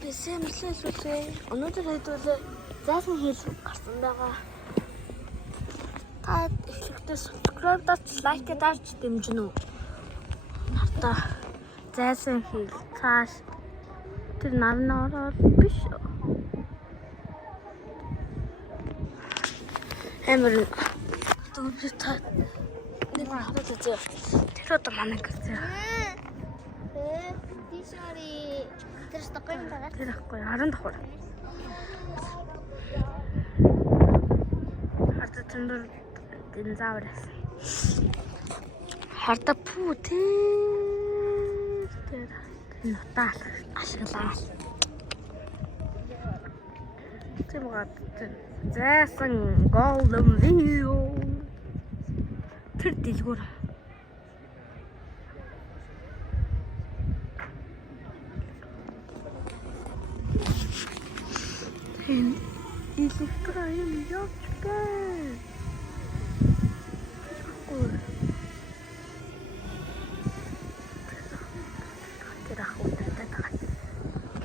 Бисэмлэл үлээ. Өнөөдөр хэдүүлээ заасан хэл гарсан байгаа. Та эхлэхдээ subscribe дарж лайк дарж дэмжинэ үү? Хартаа заасан хэл цааш тэр нарны ороод биш. Эмэр дүүрээ та нэг хараад үзээ. Тэр одоо манай гэсэн. Тишори тэр стокын байгаа. Тэр ахгүй 10 давхар. Хартаа тэндэр динозавр байсан. Хартаа пүү тэр нутаал ашиглаа. Тэр гад зайсан голден видео. Тэр дэлгүүр. Электрон явж бай.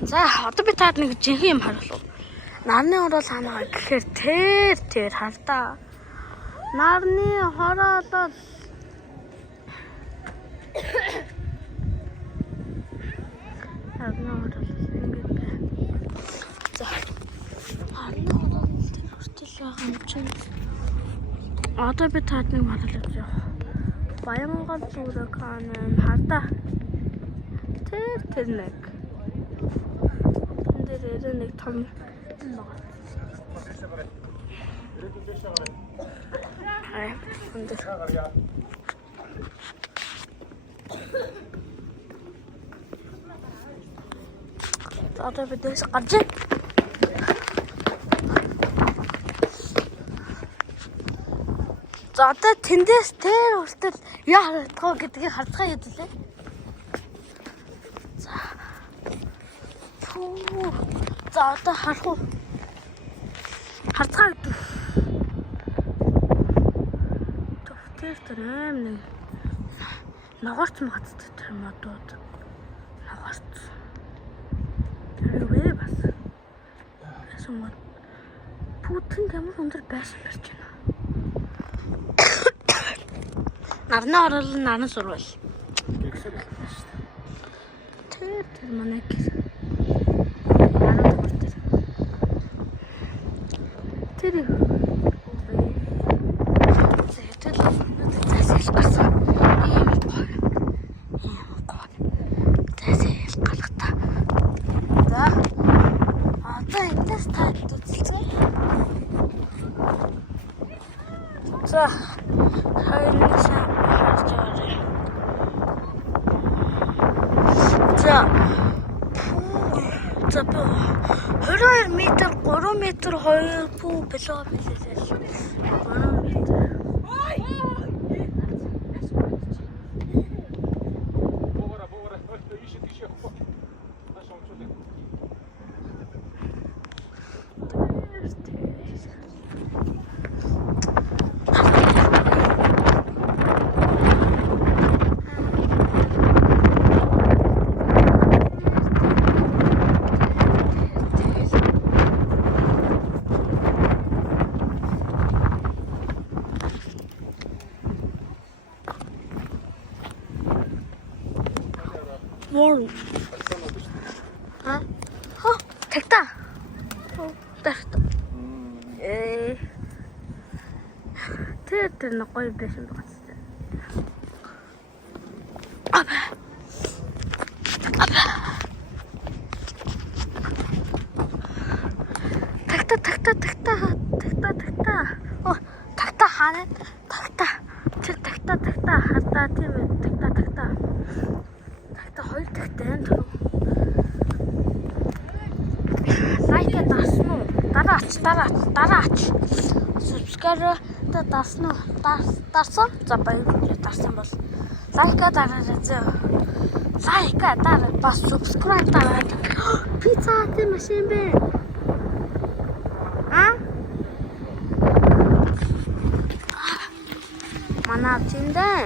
За одоо би таад нэг жинхэнэ юм харуулв. Нарны орол хаанаа гэхээр тэр хартаа. Нарны хороолол нарны орол ингэж байна. За нарны орол тэр хүртэл байгаа юм чинь. Одоо би таад нэг харуулж явах. Баянгал зүрх хаана хартаа. Тэр нэг тэр нэг том байгаа. Хай, өндөр. Одоо бид дэс гарч. За одоо тэндээс тэр хүртэл яа харагдгаа гэдгийг харцгаа хэвлээ. За одоо харах уу? Харцгаа гэдэг. Тэр аим нэг ногоорч магадтай тэр модууд. Ногоорч. Тэр үе бас. Эсвэл Путин ямар өндөр байсан байж байна. Нарны орол нарны сурвал. Тэр манай тэр за хайрын сайн харж байгаа. За 22 м 3 м 2 пүү билүү билээ. 3 м. Warm. Hả? Hả? Thật ta? Thật. Thế nó coi bé xem được. Takta 하네. takta. Тэр takta хардаа тийм ээ. takta. Хоёр дахь дан дөрөв. Лайк дасна уу? Дараач. Subscribe дасна уу? Дарсан. За баярлалаа. Дарсан бол лайк дараарай зөө. Лайк дараа бас subscribe дараарай. Пиццатай машин бэ? Манай тиндээ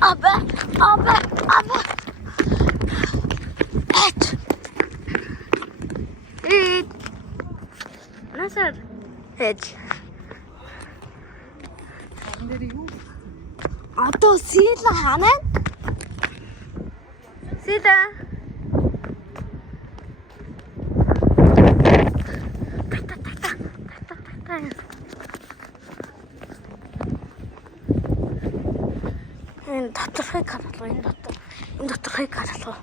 Абе. Насар. Хэд. Одоо сил ханаа. Сида. Энэ доторхыг харуулах. Энэ доторхыг харуулах.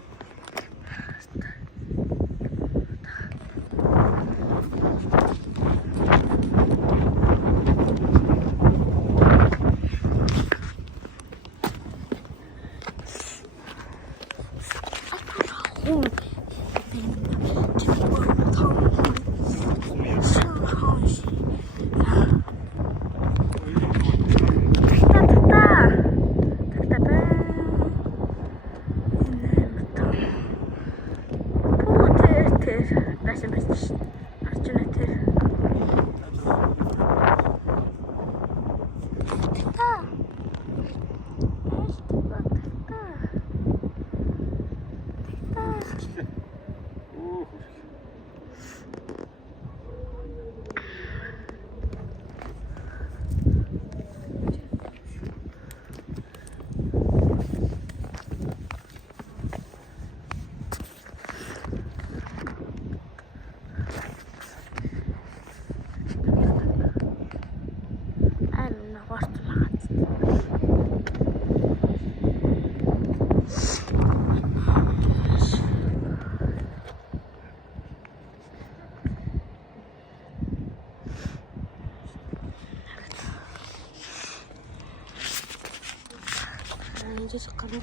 이제 잠깐만.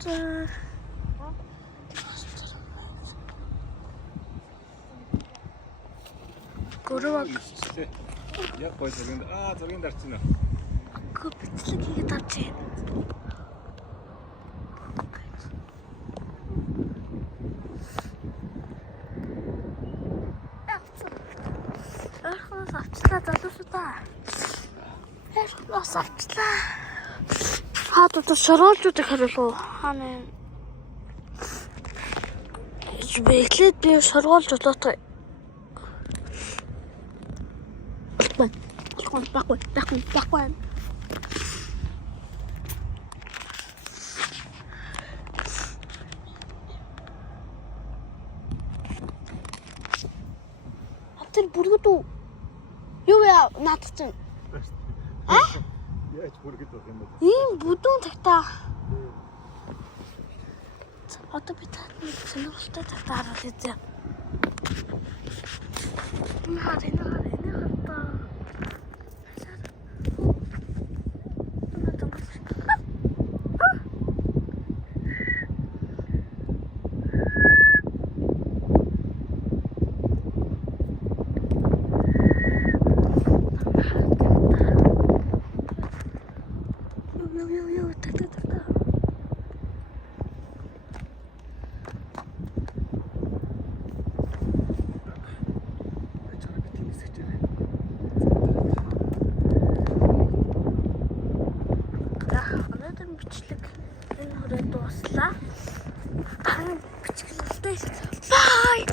짠. 고르막. Яг гой зургийн зургийн дарчихна. 그 비틀기게 닿지. авчлаа залуусуудаа. Авчлаа. Хаад шоролжуудыг харуулуу. Хаана эхлээд би шоргоолж болоотой. Баггүй. Тэр бүргэд үү? Юу яа наадчихсан? Яаж бүргэд болох юм бэ? Ийм бүдүүн тагтаа. Одоо би таад сонирхолтой тагтаа хараад үзье. Харин